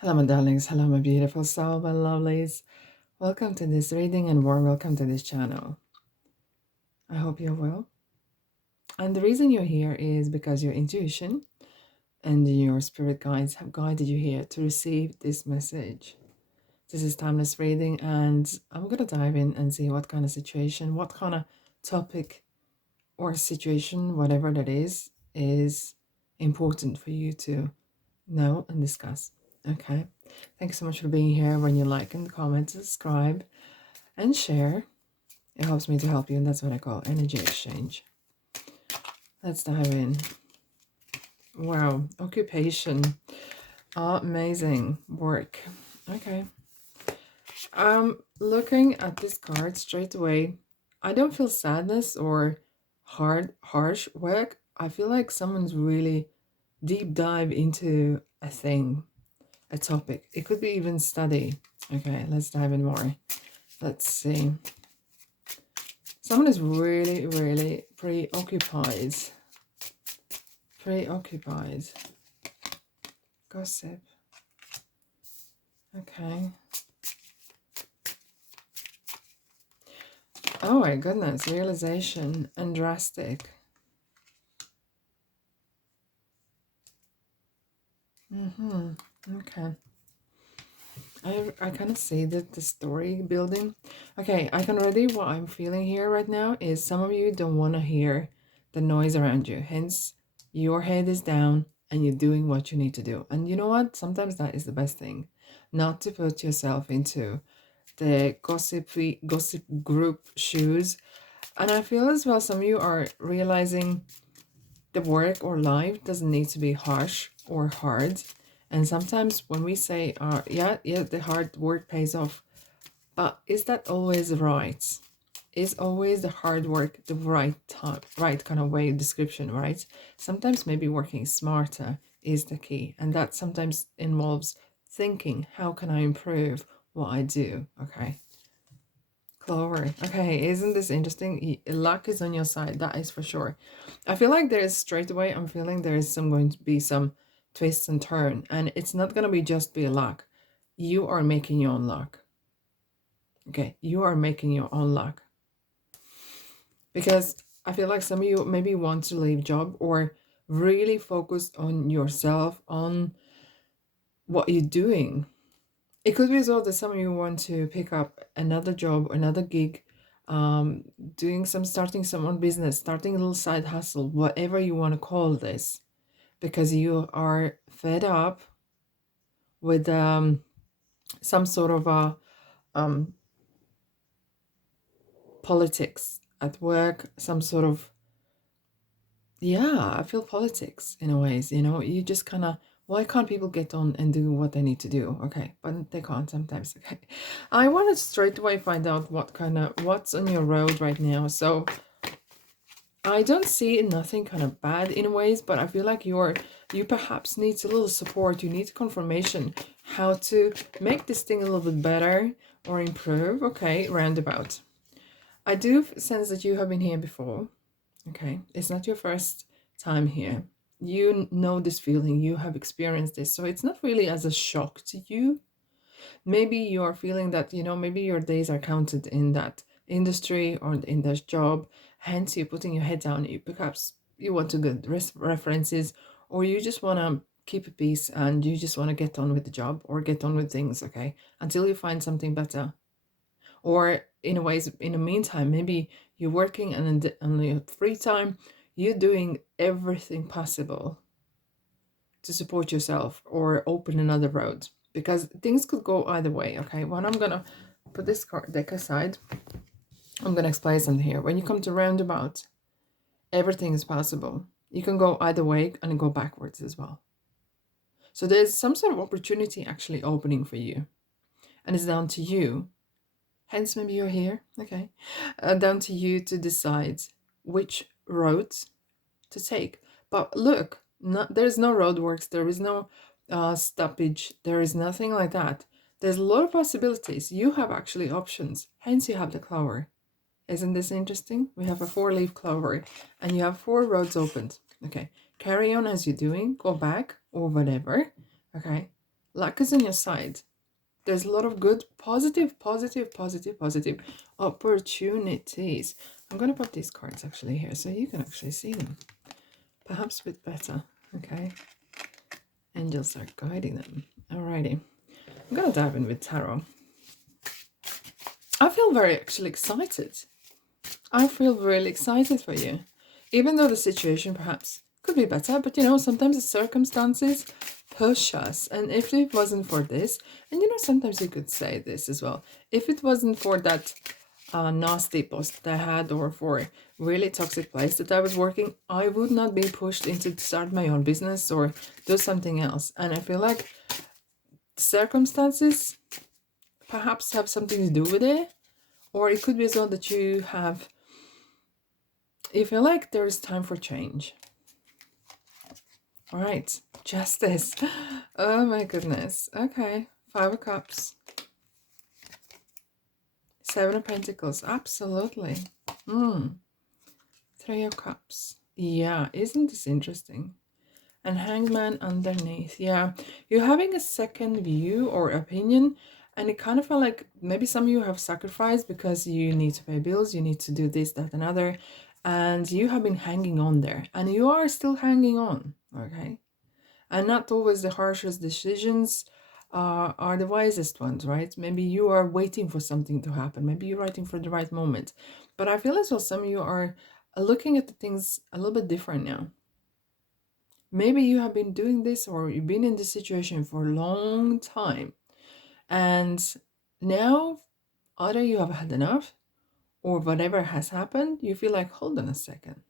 Hello, my darlings. Hello, my beautiful soul, my lovelies. Welcome to this reading and warm welcome to this channel. I hope you're well. And the reason you're here is because your intuition and your spirit guides have guided you here to receive this message. This is timeless reading, and I'm going to dive in and see what kind of situation, what kind of topic or situation, whatever that is important for you to know and discuss. Okay. Thanks so much for being here. When you like and comment, subscribe, and share, it helps me to help you, and that's what I call energy exchange. Let's dive in. Wow. Occupation. Amazing work. Okay. Looking at this card straight away, I don't feel sadness or harsh work. I feel like someone's really deep dive into a thing, a topic. It could be even study. Okay, let's dive in more. Let's see. Someone is really, really preoccupied. Preoccupied. Gossip. Okay. Oh my goodness. Realization and drastic. Okay. I kind of see that the story building. Okay, I can already, what I'm feeling here right now is some of you don't want to hear the noise around you. Hence, your head is down and you're doing what you need to do. And you know what? Sometimes that is the best thing. Not to put yourself into the gossip group shoes. And I feel as well some of you are realizing the work or life doesn't need to be harsh or hard. And sometimes when we say, yeah, the hard work pays off, but is that always right? Is always the hard work the right kind of way description, right? Sometimes maybe working smarter is the key, and that sometimes involves thinking, how can I improve what I do? Okay. Clover. Okay, isn't this interesting? Luck is on your side, that is for sure. I feel like there is straight away, I'm feeling there is going to be some twist and turn, and it's not going to be just be luck. You are making your own luck. Okay, you are making your own luck. Because I feel like some of you maybe want to leave job or really focused on yourself, on what you're doing. It could be as well that some of you want to pick up another job, another gig, starting some own business, starting a little side hustle, whatever you want to call this, because you are fed up with some sort of politics at work, some sort of, yeah, I feel politics in a ways, you just kind of, why can't people get on and do what they need to do? Okay, but they can't sometimes. Okay, I want to straight away find out what's on your road right now. So I don't see nothing kind of bad in ways, but I feel like you perhaps needs a little support. You need confirmation how to make this thing a little bit better or improve. Okay, roundabout. I do sense that you have been here before. Okay, it's not your first time here. You know this feeling, you have experienced this, so it's not really as a shock to you. Maybe you are feeling that, maybe your days are counted in that industry or in that job, hence you're putting your head down. Perhaps you want to get references, or you just want to keep a peace and you just want to get on with the job or get on with things, okay, until you find something better. Or in a ways, in the meantime, maybe you're working and on your free time, you're doing everything possible to support yourself or open another road, because things could go either way. Okay, when I'm gonna put this card deck aside, I'm gonna explain something here. When you come to roundabout, everything is possible. You can go either way and go backwards as well. So there's some sort of opportunity actually opening for you, and it's down to you. Hence, maybe you're here. Okay, down to you to decide which road to take. But look, there's no roadworks, there is no stoppage, there is nothing like that. There's a lot of possibilities. You have actually options, hence you have the clover. Isn't this interesting? We have a 4-leaf clover and you have 4 roads opened. Okay, carry on as you're doing, go back or whatever. Okay, Luck is on your side. There's a lot of good, positive opportunities. I'm going to put these cards actually here so you can actually see them. Perhaps a bit better. Okay. Angels are guiding them. Alrighty. I'm going to dive in with tarot. I feel very actually excited. I feel really excited for you. Even though the situation perhaps could be better, but you know, sometimes the circumstances push us. And if it wasn't for this, and you know, sometimes you could say this as well. If it wasn't for that nasty post that I had, or for really toxic place that I was working, I would not be pushed into to start my own business or do something else. And I feel like circumstances perhaps have something to do with it. Or it could be as well that you feel like there's time for change. All right, justice. Oh my goodness. Okay, 5 of Cups. 7 of Pentacles, absolutely. 3 of Cups. Yeah, isn't this interesting? And Hangman underneath. Yeah, you're having a second view or opinion, and it kind of felt like maybe some of you have sacrificed because you need to pay bills, you need to do this, that, and other, and you have been hanging on there, and you are still hanging on, okay? And not always the harshest decisions are the wisest ones, right? Maybe you are waiting for something to happen. Maybe you're waiting for the right moment. But I feel as though some of you are looking at the things a little bit different now. Maybe you have been doing this, or you've been in this situation for a long time. And now either you have had enough, or whatever has happened, you feel like, hold on a second.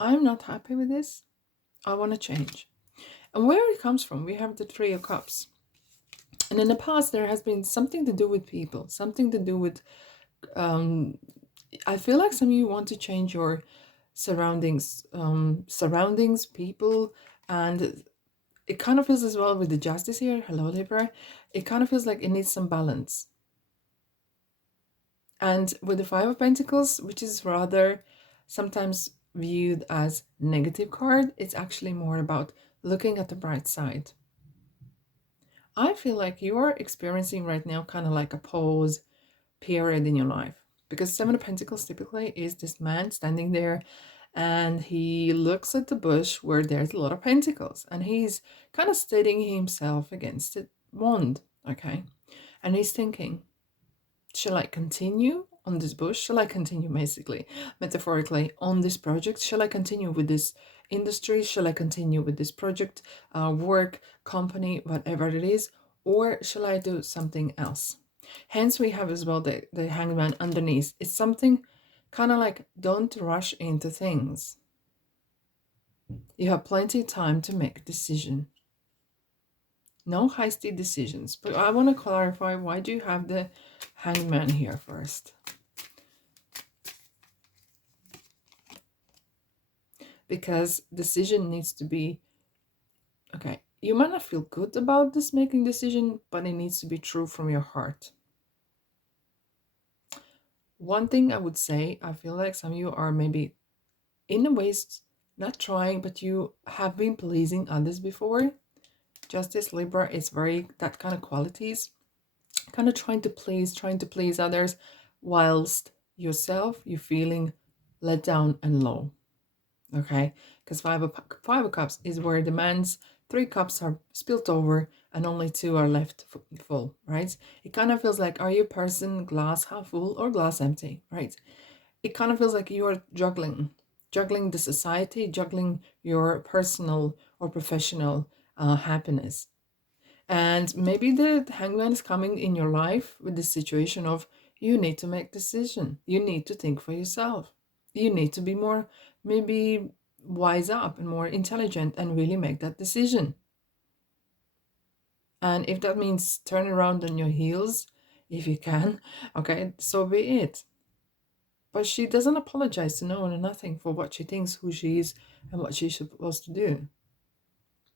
I'm not happy with this. I want to change. And where it comes from, we have the 3 of Cups. And in the past, there has been something to do with people, something to do with, I feel like some of you want to change your surroundings, people, and it kind of feels as well with the Justice here, hello Libra, it kind of feels like it needs some balance. And with the 5 of Pentacles, which is rather sometimes viewed as negative card, it's actually more about looking at the bright side. I feel like you are experiencing right now kind of like a pause period in your life, because 7 of Pentacles typically is this man standing there and he looks at the bush where there's a lot of pentacles and he's kind of steadying himself against the wand, okay? And he's thinking, shall I continue on this bush? Shall I continue, basically, metaphorically, on this project? Shall I continue with this industry? Shall I continue with this project, work, company, whatever it is? Or shall I do something else? Hence, we have as well the Hangman underneath. It's something kind of like, don't rush into things. You have plenty of time to make a decision. No hasty decisions. But I want to clarify, why do you have the Hangman here first? Because decision needs to be, okay, you might not feel good about this making decision, but it needs to be true from your heart. One thing I would say, I feel like some of you are maybe in a ways not trying, but you have been pleasing others before. Justice, Libra, is very that kind of qualities, kind of trying to please others, whilst yourself, you're feeling let down and low. Okay, because five of Cups is where the man's 3 cups are spilt over and only 2 are left full, right? It kind of feels like, are you a person glass half full or glass empty, right? It kind of feels like you are juggling the society, juggling your personal or professional happiness. And maybe the Hangman is coming in your life with the situation of, you need to make decision. You need to think for yourself. You need to be more, maybe, wise up and more intelligent and really make that decision. And if that means turn around on your heels, if you can, okay, so be it. But she doesn't apologize to no one or nothing for what she thinks, who she is, and what she's supposed to do.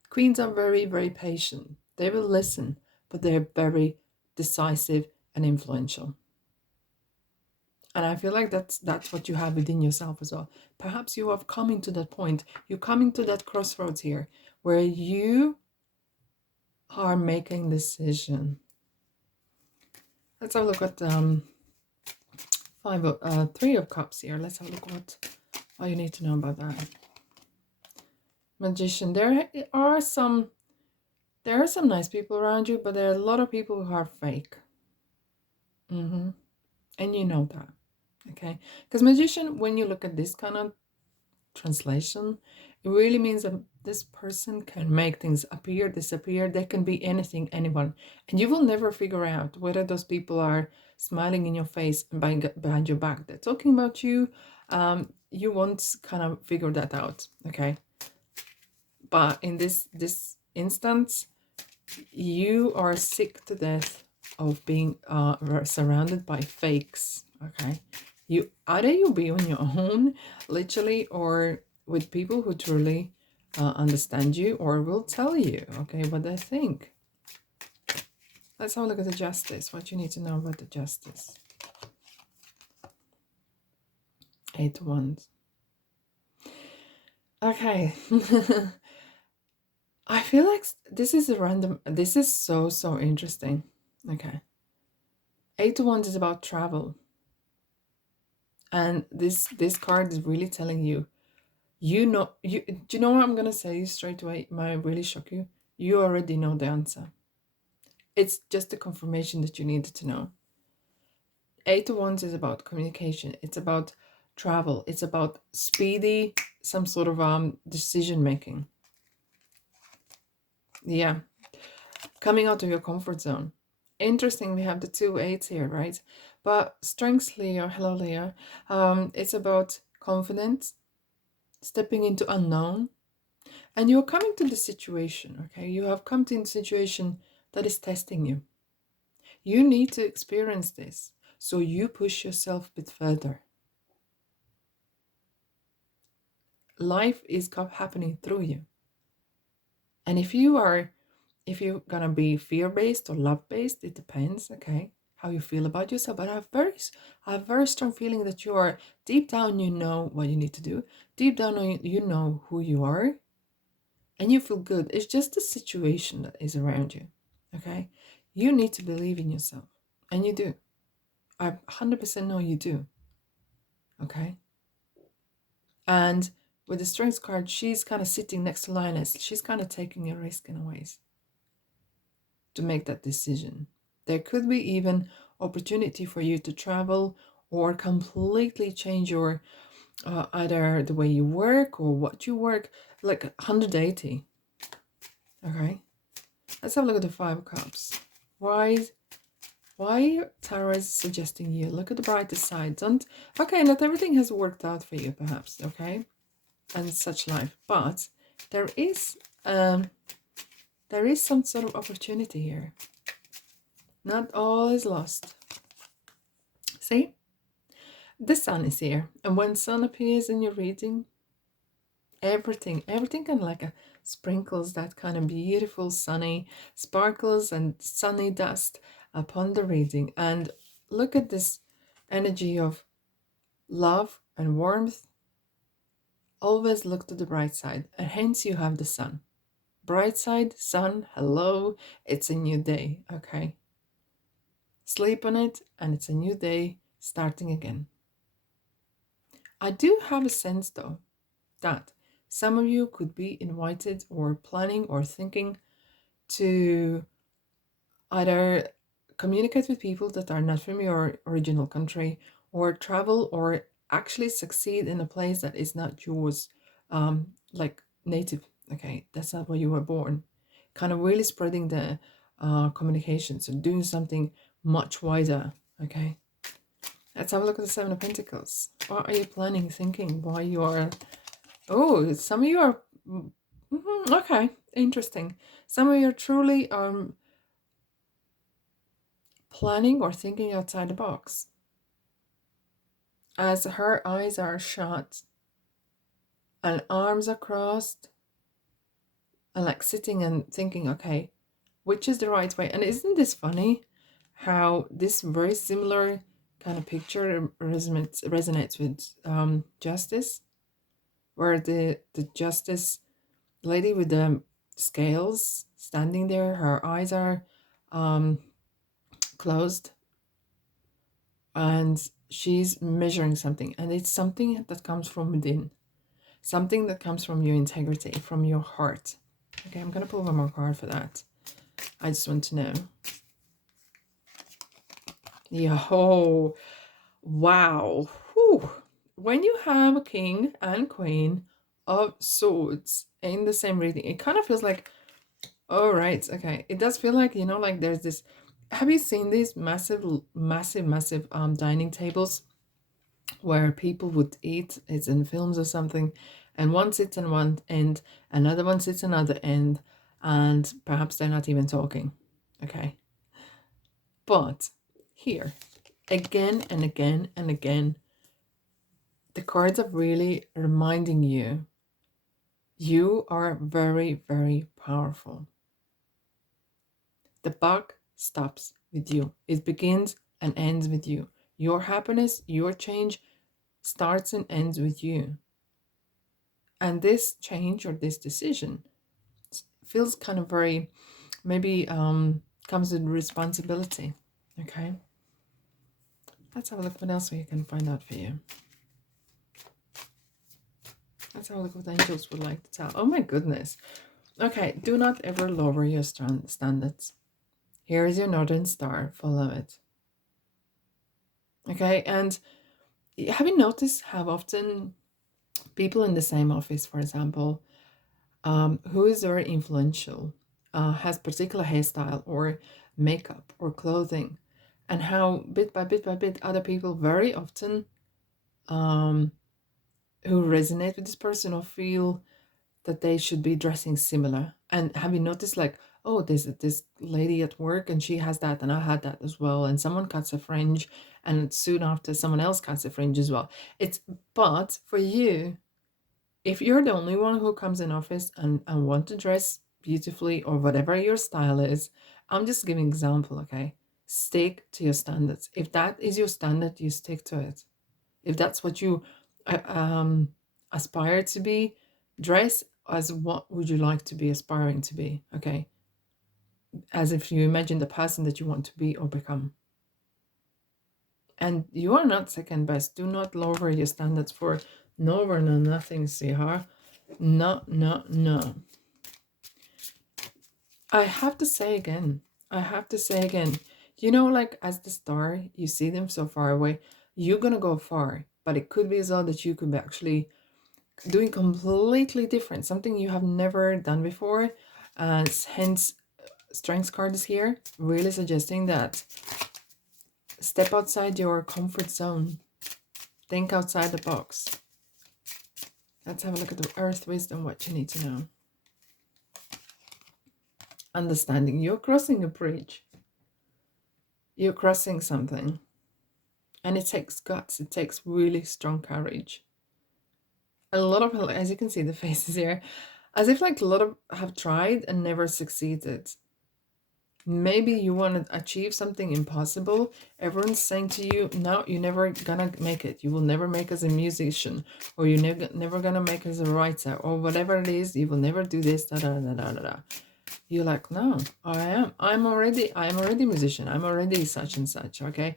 Queens are very, very patient. They will listen, but they're very decisive and influential. And I feel like that's what you have within yourself as well. Perhaps you have coming to that point. You're coming to that crossroads here where you are making decision. Let's have a look at Three of Cups here. Let's have a look what all you need to know about that. Magician. There are some nice people around you, but there are a lot of people who are fake. And you know that. Okay, because Magician, when you look at this kind of translation, it really means that this person can make things appear, disappear. They can be anything, anyone, and you will never figure out whether those people are smiling in your face and behind your back they're talking about you. You won't kind of figure that out. Okay, but in this instance, you are sick to death of being surrounded by fakes. Okay, you either you'll be on your own, literally, or with people who truly understand you or will tell you, okay, what they think. Let's have a look at the Justice. What you need to know about the Justice. 8 Wands. Okay. I feel like this is a random. This is so interesting. Okay. 8 Wands is about travel. And this card is really telling you, do you know what I'm gonna say straight away? It might really shock you. You already know the answer. It's just a confirmation that you needed to know. 8 of Wands is about communication. It's about travel. It's about speedy, some sort of decision making. Yeah, coming out of your comfort zone. Interesting, we have the 2 8s here, right? But Strengths, Leo, hello Leo. It's about confidence, stepping into unknown, and you're coming to the situation. Okay, you have come to a situation that is testing you. You need to experience this, so you push yourself a bit further. Life is happening through you, and if you're gonna be fear-based or love-based, it depends. Okay, how you feel about yourself. But I have a very strong feeling that you are deep down, you know what you need to do. Deep down, you know who you are, and you feel good. It's just the situation that is around you. Okay, you need to believe in yourself, and you do. I 100% know you do. Okay, and with the Strengths card, she's kind of sitting next to Lioness. She's kind of taking a risk in a ways to make that decision. There could be even opportunity for you to travel or completely change your either the way you work or what you work, like 180. Okay, let's have a look at the 5 of Cups. Why Tarot is suggesting you look at the brighter side. Don't, okay, not everything has worked out for you, perhaps, okay, and such life, but there is some sort of opportunity here. Not all is lost. See, the sun is here, and when sun appears in your reading, everything kind of like a sprinkles that kind of beautiful sunny sparkles and sunny dust upon the reading. And look at this energy of love and warmth. Always look to the bright side, and hence you have the sun. Bright side, sun, hello, it's a new day. Okay, sleep on it, and it's a new day starting again. I do have a sense though that some of you could be invited or planning or thinking to either communicate with people that are not from your original country, or travel, or actually succeed in a place that is not yours, like native. Okay, that's not where you were born. Kind of really spreading the communication, so doing something much wider. Okay, let's have a look at the 7 of Pentacles. What are you planning, thinking? Why you are... Oh, some of you are... okay, interesting. Some of you are truly planning or thinking outside the box. As her eyes are shut and arms are crossed, and like sitting and thinking, okay, which is the right way? And isn't this funny how this very similar kind of picture resonates with Justice, where the Justice lady with the scales standing there. Her eyes are closed, and she's measuring something, and it's something that comes from within, something that comes from your integrity, from your heart. Okay, I'm gonna pull one more card for that. I just want to know. Yeah, oh, wow. Whew. When you have a king and queen of swords in the same reading, it kind of feels like, all right, okay. It does feel like, you know, like there's this. Have you seen these massive dining tables where people would eat? It's in films or something, and one sits on one end, another one sits another end, and perhaps they're not even talking. Okay. But here, again and again and again, the cards are really reminding you, you are very, very powerful. The buck stops with you. It begins and ends with you. Your happiness, your change starts and ends with you. And this change or this decision feels kind of very, maybe comes with responsibility. Okay. Let's have a look what else we can find out for you. Let's have a look what angels would like to tell. Oh my goodness. Okay, do not ever lower your standards. Here is your northern star. Follow it. Okay, and have you noticed how often people in the same office, for example, who is very influential, has particular hairstyle or makeup or clothing, and how bit by bit by bit other people very often who resonate with this person or feel that they should be dressing similar. And have you noticed, like, oh, there's this lady at work and she has that and I had that as well, and someone cuts a fringe and soon after someone else cuts a fringe as well. But for you, if you're the only one who comes in office and want to dress beautifully or whatever your style is, I'm just giving example, okay? Stick to your standards. If that is your standard, you stick to it. If that's what you aspire to be, dress as what would you like to be aspiring to be, okay? As if you imagine the person that you want to be or become. And you are not second best. Do not lower your standards for no or no nothing, sweetheart. No, no, no. I have to say again, you know, like as the star, you see them so far away, you're gonna go far, but it could be as well that you could be actually doing completely different, something you have never done before. Hence, Strength card is here, really suggesting that step outside your comfort zone. Think outside the box. Let's have a look at the Earth Wisdom, what you need to know. Understanding you're crossing a bridge. You're crossing something. And it takes guts. It takes really strong courage. A lot of, as you can see the faces here, as if like a lot of have tried and never succeeded. Maybe you want to achieve something impossible. Everyone's saying to you, no, you're never gonna make it. You will never make as a musician, or you're never gonna make as a writer, or whatever it is. You will never do this, da da da da da da. You're like, no, I am. I'm already a musician. I'm already such and such. Okay.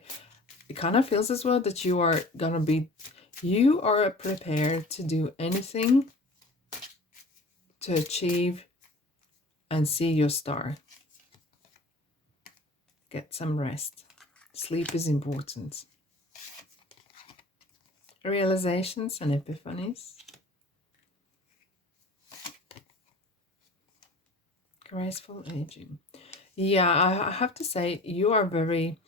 It kind of feels as well that you are gonna be, you are prepared to do anything to achieve and see your star. Get some rest. Sleep is important. Realizations and epiphanies. Graceful aging. Yeah, I have to say, you are very,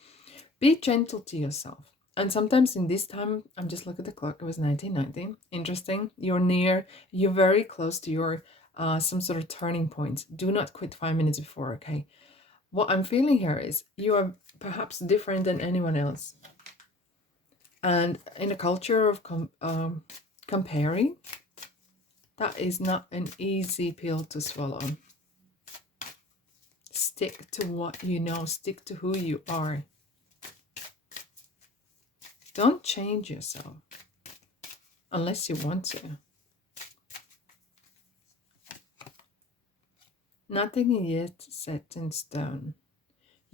be gentle to yourself. And sometimes in this time, I'm just looking at the clock, it was 1990. Interesting. You're very close to your some sort of turning point. Do not quit 5 minutes before, okay? What I'm feeling here is you are perhaps different than anyone else. And in a culture of comparing, that is not an easy pill to swallow. Stick to what you know. Stick to who you are. Don't change yourself unless you want to. Nothing yet set in stone.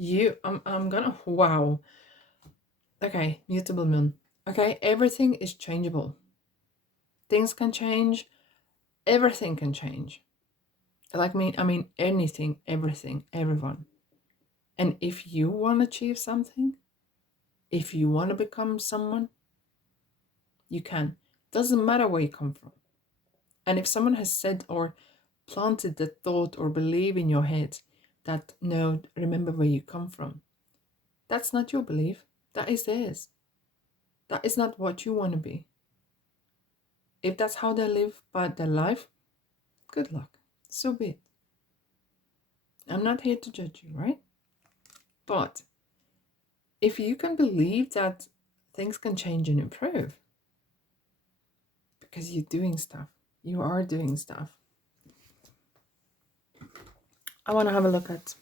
I'm gonna, wow. Okay, mutable moon. Okay, everything is changeable. Things can change. Everything can change. Like me, I mean, anything, everything, everyone. And if you want to achieve something, if you want to become someone, you can. Doesn't matter where you come from. And if someone has said or planted the thought or belief in your head that, no, remember where you come from, that's not your belief. That is theirs. That is not what you want to be. If that's how they live by their life, good luck. So be it. I'm not here to judge you, right? But if you can believe that things can change and improve because you're doing stuff, you are doing stuff. I want to have a look at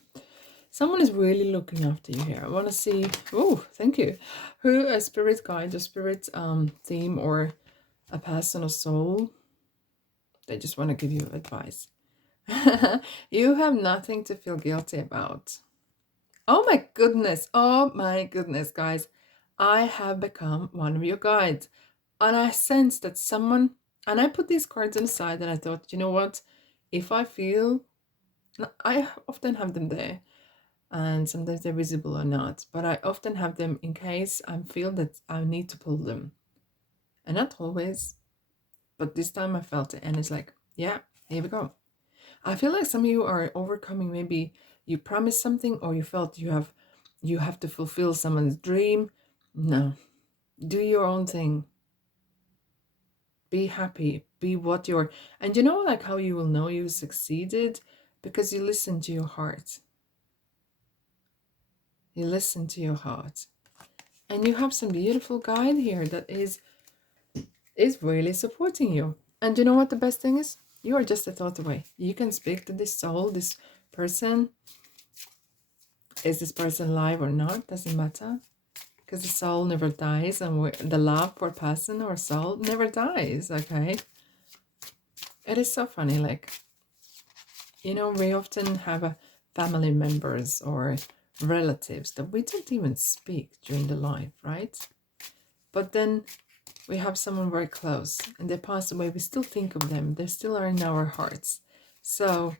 someone is really looking after you here. I want to see, oh, thank you, who a spirit guide, a spirit theme, or a person or soul. They just want to give you advice. You have nothing to feel guilty about. Oh my goodness, guys. I have become one of your guides. And I sense that someone, and I put these cards on the side and I thought, you know what? If I feel, I often have them there and sometimes they're visible or not, but I often have them in case I feel that I need to pull them. And not always, but this time I felt it and it's like, yeah, here we go. I feel like some of you are overcoming, maybe you promised something or you felt you have to fulfill someone's dream. No. Do your own thing. Be happy. Be what you're, and you know, like how you will know you succeeded? Because you listen to your heart. You listen to your heart. And you have some beautiful guide here that is really supporting you. And you know what the best thing is? You are just a thought away. You can speak to this soul, this person. Is this person alive or not? Doesn't matter. Because the soul never dies, and the love for person or soul never dies, okay? It is so funny, like, you know, we often have family members or relatives that we don't even speak during the life, right? But then we have someone very close and they pass away, we still think of them. They still are in our hearts. So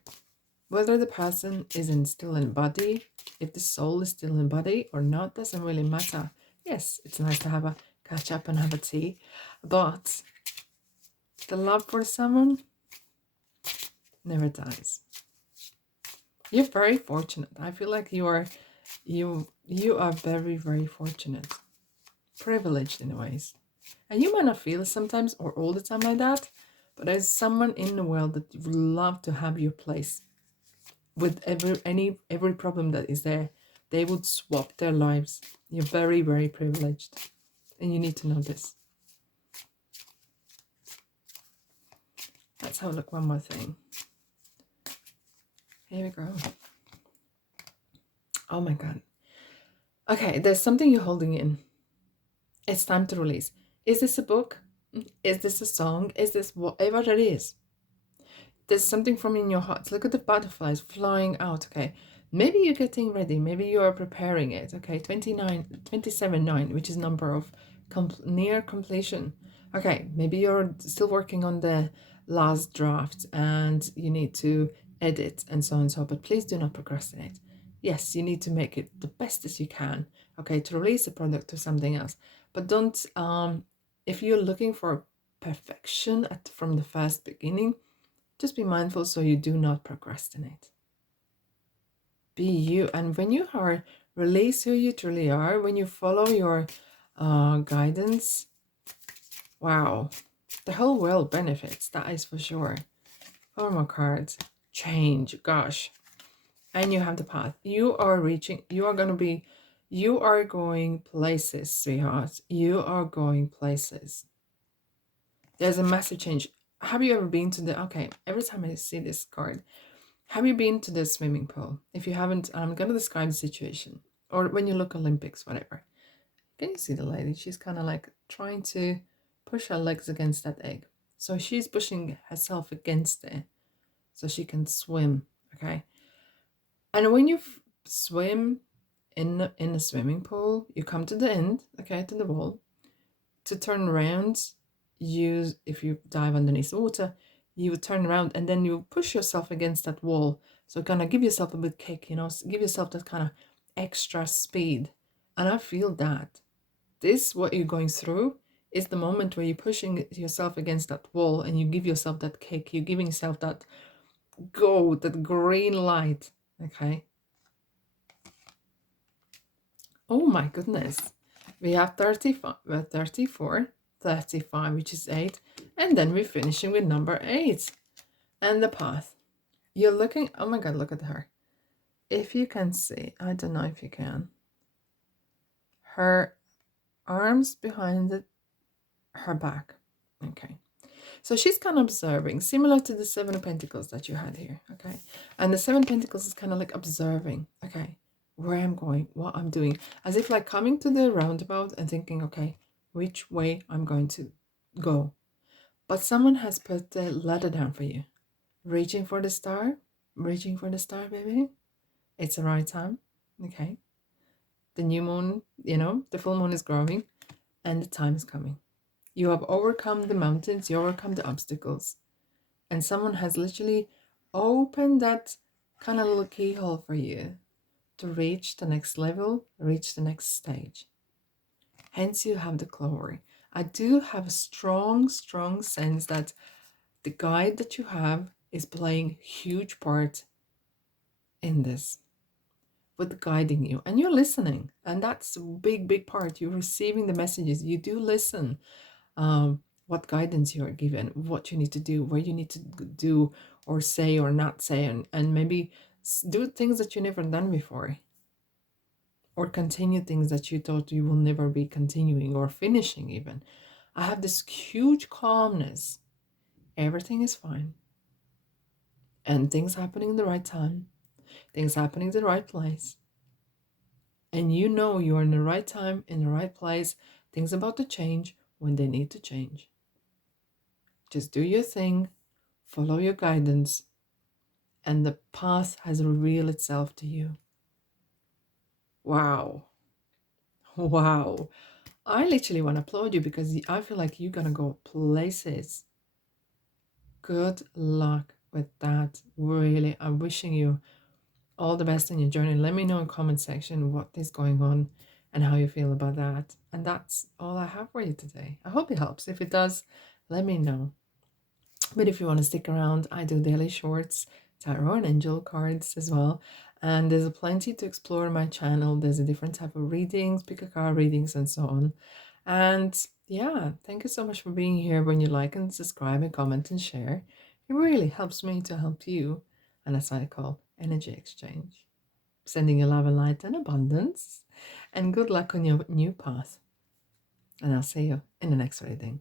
whether the person isn't still in body, if the soul is still in body or not, doesn't really matter. Yes, it's nice to have a catch up and have a tea, but the love for someone never dies. You're very fortunate. I feel like you are very, very fortunate. Privileged in ways. And you might not feel sometimes or all the time like that, but there's someone in the world that would love to have your place. With every problem that is there, they would swap their lives. You're very, very privileged. And you need to know this. Let's have a look one more thing. Here we go. Oh my God. Okay, there's something you're holding in. It's time to release. Is this a book? Is this a song? Is this whatever it is? There's something from in your heart. Look at the butterflies flying out, okay? Maybe you're getting ready. Maybe you are preparing it, okay? 27-9, which is number of near completion. Okay, maybe you're still working on the last draft and you need to edit and so on and so, but please do not procrastinate. Yes, you need to make it the best as you can, okay, to release a product or something else. But don't, if you're looking for perfection from the first beginning, just be mindful so you do not procrastinate. Be you. And when you are, release who you truly are, when you follow your guidance, wow, the whole world benefits. That is for sure. 4 more cards. Change. Gosh. And you have the path. You are reaching, you are going places, sweetheart. You are going places. There's a massive change. Have you ever been to the, okay, every time I see this card, have you been to the swimming pool? If you haven't, I'm going to describe the situation. Or when you look Olympics, whatever. Can you see the lady? She's kind of like trying to push her legs against that egg. So she's pushing herself against it so she can swim, Okay. And when you swim in a swimming pool, you come to the end, okay, to the wall. To turn around, if you dive underneath the water, you would turn around and then you push yourself against that wall. So kind of give yourself a bit kick, give yourself that kind of extra speed. And I feel that this, what you're going through, is the moment where you're pushing yourself against that wall and you give yourself that kick. You're giving yourself that go, that green light. Okay. Oh my goodness. We have 35, 34, 35, which is 8. And then we're finishing with number 8. And the path. You're looking, oh my God, look at her. If you can see, I don't know if you can. Her arms behind her back. Okay. So she's kind of observing, similar to the 7 of Pentacles that you had here. Okay. And the 7 Pentacles is kind of like observing. Okay. Where I'm going, what I'm doing, as if like coming to the roundabout and thinking, okay, which way I'm going to go. But someone has put the ladder down for you. Reaching for the star, baby. It's the right time. Okay. The new moon, the full moon is growing and the time is coming. You have overcome the mountains, you overcome the obstacles. And someone has literally opened that kind of little keyhole for you to reach the next level, reach the next stage. Hence, you have the glory. I do have a strong, strong sense that the guide that you have is playing a huge part in this, with guiding you. And you're listening. And that's a big, big part. You're receiving the messages. You do listen. What guidance you are given, what you need to do, where you need to do or say or not say, and maybe do things that you never done before, or continue things that you thought you will never be continuing or finishing even. I have this huge calmness. Everything is fine. And things happening in the right time. Things happening in the right place. And you know you are in the right time, in the right place. Things about to change when they need to change. Just do your thing. Follow your guidance. And the path has revealed itself to you. Wow. Wow. I literally want to applaud you because I feel like you're going to go places. Good luck with that. Really, I'm wishing you all the best in your journey. Let me know in the comment section what is going on and how you feel about that. And that's all I have for you today. I hope it helps. If it does, let me know. But if you want to stick around, I do daily shorts, tarot and angel cards as well. And there's plenty to explore on my channel. There's a different type of readings, pick a card readings, and so on. And yeah, thank you so much for being here. When you like and subscribe and comment and share, it really helps me to help you. And that's what I call energy exchange. Sending you love and light and abundance. And good luck on your new path. And I'll see you in the next reading.